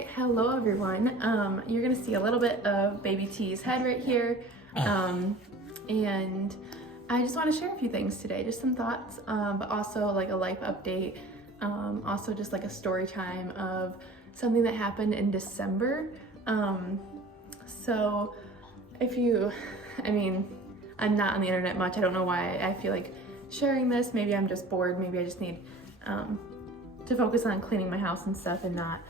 right, hello everyone. You're gonna see a little bit of baby T's head right here. And I just want to share a few things today, just some thoughts, but also like a life update. Also just like a story time of something that happened in December. So if you, I'm not on the internet much. I don't know why I feel like sharing this. Maybe I'm just bored. Maybe I just need to focus on cleaning my house and stuff and not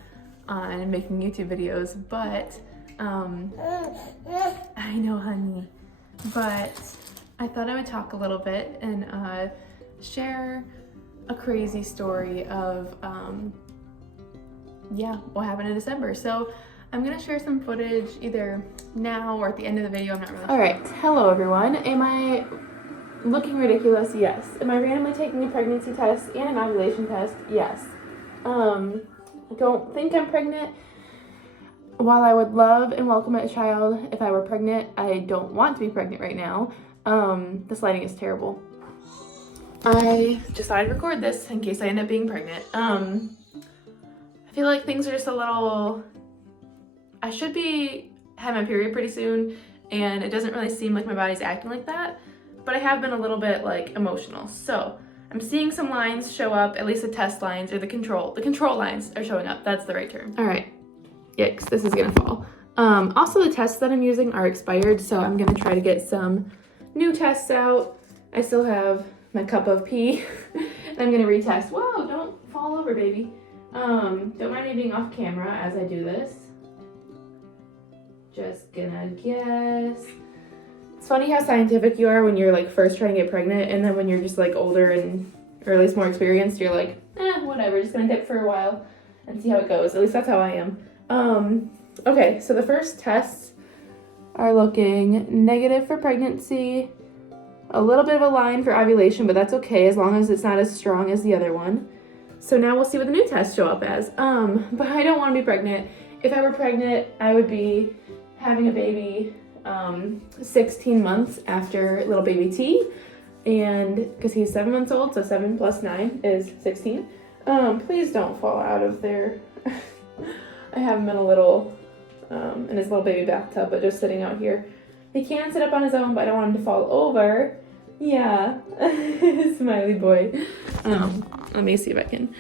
on making YouTube videos. But I know, honey. But I thought I would talk a little bit and share a crazy story of what happened in December. So I'm gonna share some footage either now or at the end of the video. I'm not really sure. All right, hello everyone. Am I looking ridiculous? Yes. Am I randomly taking a pregnancy test and an ovulation test? Yes. I don't think I'm pregnant. While I would love and welcome a child if I were pregnant, I don't want to be pregnant right now. This lighting is terrible. I decided to record this in case I end up being pregnant. I feel like things are just a little... I should be having my period pretty soon, and it doesn't really seem like my body's acting like that, but I have been a little bit like emotional. So I'm seeing some lines show up, at least the test lines or the control lines are showing up. That's the right term. All right. Yikes, this is gonna fall. Also the tests that I'm using are expired, so I'm gonna try to get some new tests out. I still have my cup of pee. I'm gonna retest. Whoa, don't fall over, baby. Don't mind me being off camera as I do this. Just gonna guess. It's funny how scientific you are when you're like first trying to get pregnant, and then when you're just like older and, or at least more experienced, you're like, whatever, just gonna dip for a while and see how it goes. At least that's how I am. Okay, so the first tests are looking negative for pregnancy, a little bit of a line for ovulation, but that's okay as long as it's not as strong as the other one. So now we'll see what the new tests show up as. But I don't want to be pregnant. If I were pregnant, I would be having a baby 16 months after little baby T, and because he's 7 months old, so 7 plus 9 is 16. Please don't fall out of there. I have him in a little, in his little baby bathtub, but just sitting out here. He can sit up on his own, but I don't want him to fall over. Yeah, smiley boy. Let me see if I can.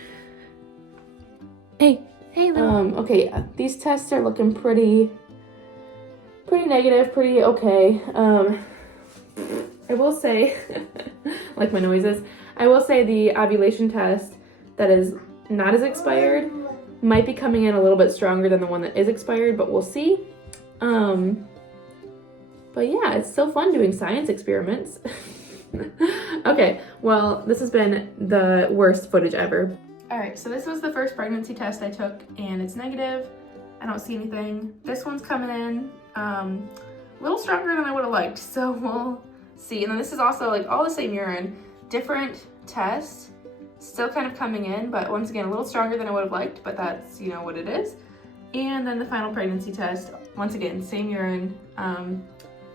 Hey, little. Okay, these tests are looking pretty negative, pretty okay. I will say, like my noises, I will say the ovulation test that is not as expired might be coming in a little bit stronger than the one that is expired, but we'll see. But yeah, it's so fun doing science experiments. Okay, well, this has been the worst footage ever. All right, so this was the first pregnancy test I took, and it's negative. I don't see anything. This one's coming in a little stronger than I would have liked, so we'll see. And then this is also like all the same urine, different test, still kind of coming in, but once again, a little stronger than I would have liked, but that's, you know, what it is. And then the final pregnancy test, once again, same urine,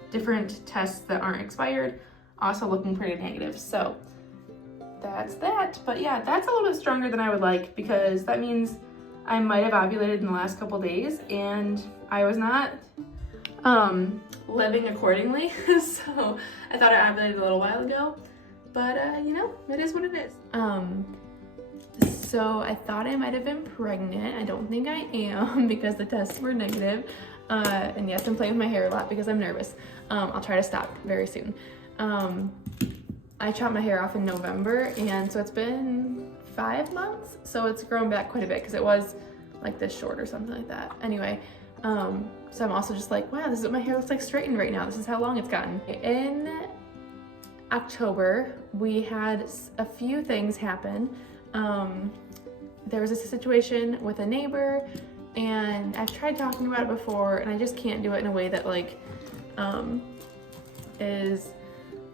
different tests that aren't expired, also looking pretty negative. So that's that. But yeah, that's a little bit stronger than I would like, because that means I might have ovulated in the last couple days and I was not living accordingly. So I thought I ovulated a little while ago, but you know, it is what it is. So I thought I might have been pregnant. I don't think I am because the tests were negative. And yes, I'm playing with my hair a lot because I'm nervous. I'll try to stop very soon. I chopped my hair off in November, and so it's been 5 months. So it's grown back quite a bit because it was like this short or something like that. Anyway, so I'm also just like, wow, this is what my hair looks like straightened right now. This is how long it's gotten. In October, we had a few things happen. There was a situation with a neighbor, and I've tried talking about it before, and I just can't do it in a way that like is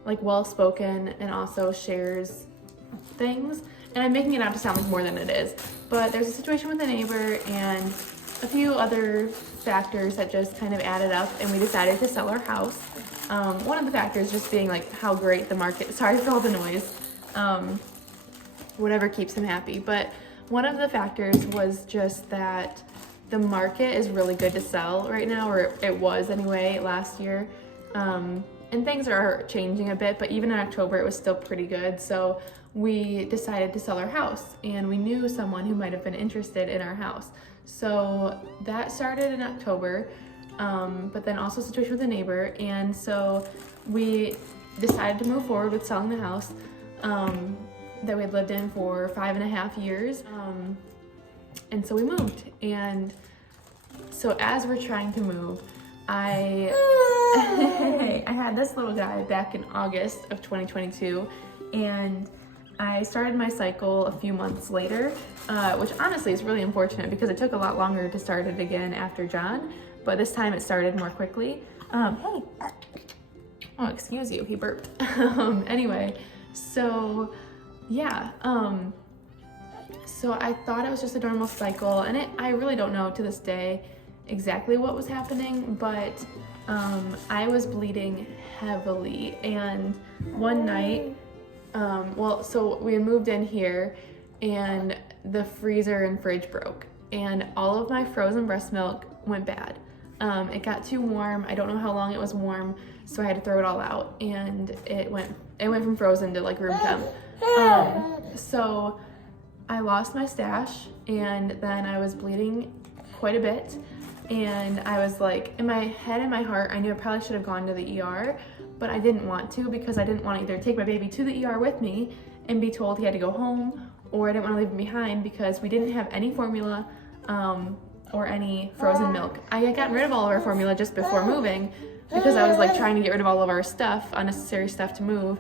like well-spoken and also shares things. And I'm making it out to sound like more than it is. But there's a situation with a neighbor and a few other factors that just kind of added up, and we decided to sell our house. One of the factors just being like how great the market, sorry for all the noise, whatever keeps him happy. But one of the factors was just that the market is really good to sell right now, or it was anyway last year. And things are changing a bit, but even in October it was still pretty good. So we decided to sell our house, and we knew someone who might have been interested in our house. So that started in October, but then also a situation with a neighbor. And so we decided to move forward with selling the house that we had lived in for 5.5 years. And so we moved. And so as we're trying to move, I had this little guy back in August of 2022, and I started my cycle a few months later, which honestly is really unfortunate because it took a lot longer to start it again after John, but this time it started more quickly. Hey, oh, excuse you, he burped. Anyway, so yeah, so I thought it was just a normal cycle, and I really don't know to this day exactly what was happening, but I was bleeding heavily. And one night, so we had moved in here, and the freezer and fridge broke, and all of my frozen breast milk went bad. It got too warm. I don't know how long it was warm, so I had to throw it all out, and it went from frozen to like room temp. So I lost my stash, and then I was bleeding quite a bit. And I was like, in my head and my heart, I knew I probably should have gone to the ER, but I didn't want to because I didn't want to either take my baby to the ER with me and be told he had to go home, or I didn't want to leave him behind because we didn't have any formula or any frozen milk. I had gotten rid of all of our formula just before moving because I was like trying to get rid of all of our stuff, unnecessary stuff to move.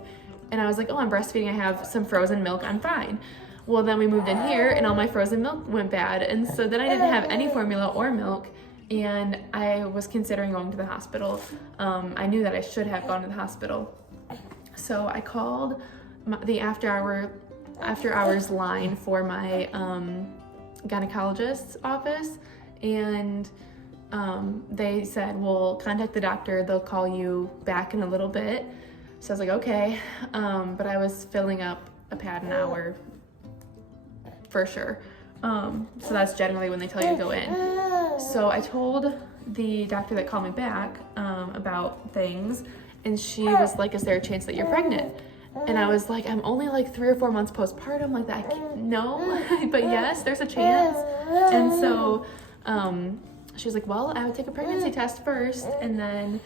And I was like, oh, I'm breastfeeding, I have some frozen milk, I'm fine. Well, then we moved in here and all my frozen milk went bad. And so then I didn't have any formula or milk. And I was considering going to the hospital. I knew that I should have gone to the hospital. So I called the after hours line for my gynecologist's office, and they said, well, contact the doctor, they'll call you back in a little bit. So I was like, okay, but I was filling up a pad an hour for sure. So that's generally when they tell you to go in. So I told the doctor that called me back about things, and she was like, is there a chance that you're pregnant? And I was like, I'm only like 3 or 4 months postpartum, like that. No, but yes, there's a chance. And so she was like, well, I would take a pregnancy test first, and then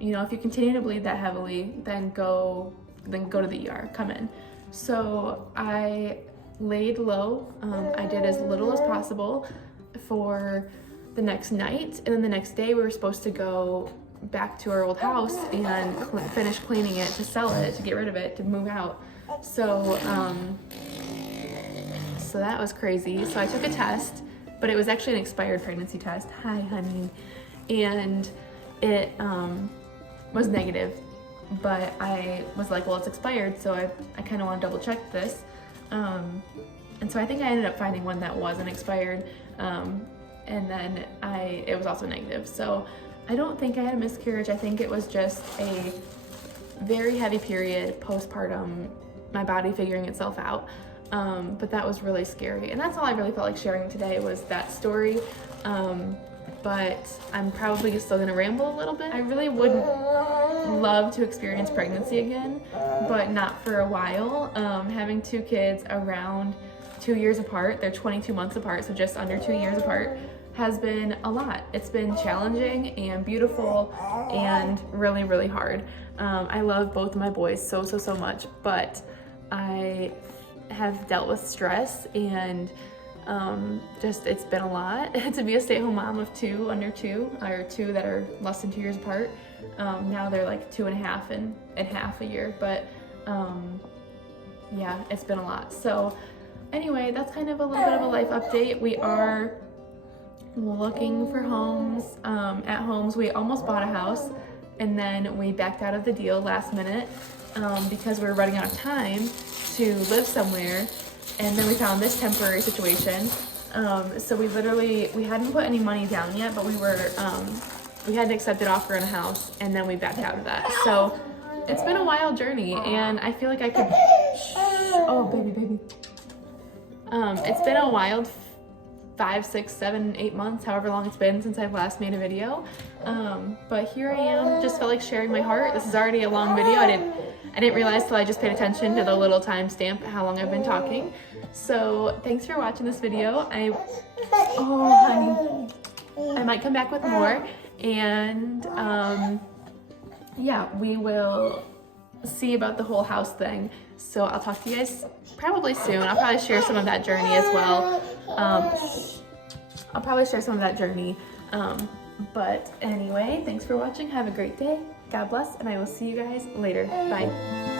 if you continue to bleed that heavily, then go to the ER, come in. So I laid low. I did as little as possible for the next night, and then the next day we were supposed to go back to our old house and finish cleaning it to sell it, to get rid of it, to move out. So so that was crazy. So I took a test, but it was actually an expired pregnancy test. Hi, honey. And it was negative, but I was like, well, it's expired, so I kind of want to double check this. And so I think I ended up finding one that wasn't expired, and then it was also negative. So I don't think I had a miscarriage. I think it was just a very heavy period postpartum, my body figuring itself out. But that was really scary. And that's all I really felt like sharing today was that story. But I'm probably still gonna ramble a little bit. I really would love to experience pregnancy again, but not for a while. Having 2 kids around 2 years apart, they're 22 months apart, so just under 2 years apart, has been a lot. It's been challenging and beautiful and really, really hard. I love both of my boys so much, but I have dealt with stress and it's been a lot to be a stay-at-home mom of 2 under 2, or 2 that are less than 2 years apart. Now they're like 2.5 and half a year, but yeah, it's been a lot. So anyway, that's kind of a little bit of a life update. We are looking for homes. At homes, we almost bought a house, and then we backed out of the deal last minute because we were running out of time to live somewhere. And then we found this temporary situation. So we hadn't put any money down yet, but we had to accept an offer on a house, and then we backed out of that. So it's been a wild journey, and I feel like I could, oh, baby. It's been a wild 5, 6, 7, 8 months, however long it's been since I've last made a video. But here I am, just felt like sharing my heart. This is already a long video. I didn't realize till I just paid attention to the little timestamp how long I've been talking. So thanks for watching this video. Oh honey, I might come back with more, and yeah, we will see about the whole house thing. So I'll talk to you guys probably soon. I'll probably share some of that journey as well. I'll probably share some of that journey. But anyway, thanks for watching. Have a great day. God bless, and I will see you guys later. Bye.